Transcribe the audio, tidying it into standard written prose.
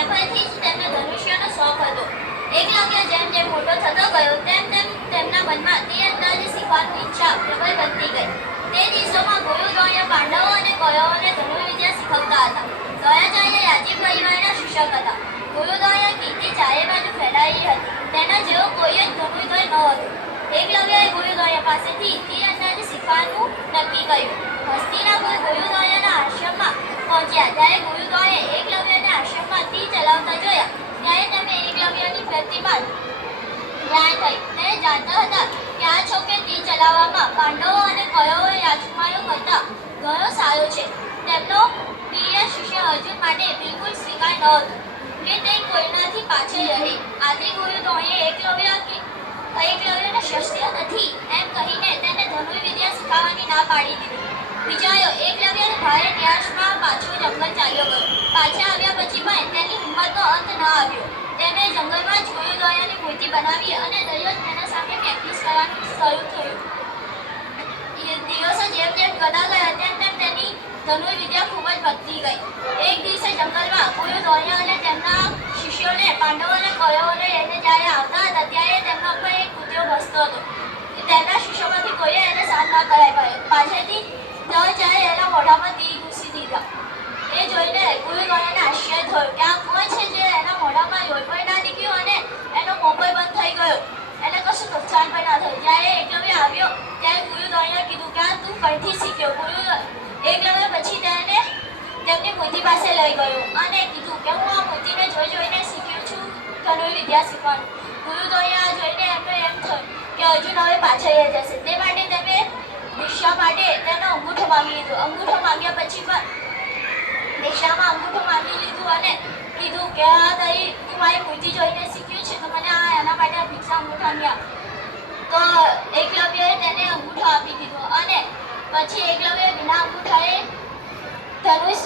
નાનપણથી જ તેમને ધનુષ્યનો શોખ હતો. એકલવ્ય જેમ જેમ મોટો થતો ગયો તેમ તેમ તેમના મનમાં તીરંદાજી શીખવાની ઈચ્છા પ્રબળ બનતી ગઈ. તે દિવસોમાં ગુરુદ્રોણે પાંડવો અને કૌરવોને ધનુર્વિદ્યા શીખવતા હતા. દ્રોણાચાર્ય યાજી પરિવારના શિક્ષક હતા. ગુરુદ્રોણની કીર્તિ ચારે બાજુ ફેલાઈ હતી. તેના જેવો કોઈ જ ધનુર્ધર ન હતો. એકલવ્યએ ગુરુદ્રોણ પાસેથી તીરંદાજી શીખવાનું નક્કી કર્યું. હસ્તિનાપુર ગુરુદ્રોણના આશ્રમમાં પહોંચ્યા ત્યારે ગુરુદ્રોણે એકલવ્યને આશ્રમમાં તીર ચલાવતા જોયા. ત્યારે તેમને એકલવ્યની પ્રતિભા જાણ થઈ. તે જાણતા હતા કે આ છોકરે તીર ચલાવવામાં પાંડવો અને કૌરવો રાજકુમારો કરતા ઘણો સારો છે. તેમનો પ્રિય શિષ્ય અર્જુન માટે બિલકુલ સ્વીકાર નહોતો કે તે કોઈનાથી પાછળ રહે. આથી ગુરુદ્રોણે એકલવ્યને શસ્ત્ર નથી એમ કહીને તેને ધનુર્વિદ્યા શીખવવાની ના પાડી દીધી. વિચાર્યો એકલવ્ય ભારે નિરાશમાં પાછો જંગલ ચાલ્યો ગયો. પાછા આવ્યા પછી પણ તેની હિંમતનો અંત ન આવ્યો. તેમણે જંગલમાં જ ગુરુદ્રોણની મૂર્તિ બનાવી અને દરરોજ તેના સામે પ્રેક્ટિસ કરવાનું શરૂ થયું. દિવસો જેમ જેમ ગતા ગયા તેમ તેમ તેની ધનુર્વિદ્યા ખૂબ જ વધતી ગઈ. એક દિવસે જંગલમાં ગુરુદ્રોણ અને તેમના શિષ્યોને પાંડવો અને કૌરવોને લઈને જ્યારે આવતા હતા ત્યારે તેમના ઉપર એક કૂતરો ભસતો હતો. તેમના શિષ્યોમાંથી કોઈએ એને શાંત ન કરાવી પાછળથી ત્યારે એના મોઢામાં તીર ઘૂસી દીધા. એ જોઈને ગુરુદ્રોણને આશ્ચર્ય થયું કે આ કોણ છે જે એના મોઢામાં લોહી પણ ના નીકળ્યું અને એનો મોં પણ બંધ થઈ ગયો. એને કશું નુકસાન પણ ના થયું. જ્યારે એકલવ્ય આવ્યો ત્યારે ગુરુદ્રોણે કીધું કે આ તું કંઈથી શીખ્યો? એકલવ્ય પછી તેને તેમની મૂર્તિ પાસે લઈ ગયો અને કીધું કે હું આ મૂર્તિને જોઈને શીખ્યો છું ધનુર્વિદ્યા શીખવાનું. ગુરુદ્રોણે આ જોઈને એમને એમ થયું કે અર્જુન હવે પાછળ રહી જશે. તે માટે તેમણે ભિક્ષા માટે તેનો અંગૂઠો માંગી લીધો. અંગૂઠો માંગ્યા પછી પણ ભિક્ષામાં અંગૂઠો માંગી લીધું અને કીધું કે આ તું મારી મૂર્તિ જોઈને શીખ્યું છે તો મને એના માટે આ ભિક્ષા અંગૂઠાની આપ. તો એકલવ્યએ તેને અંગૂઠો આપી દીધો અને પછી એકલવ્ય વિના અંગૂઠાએ ધનુષ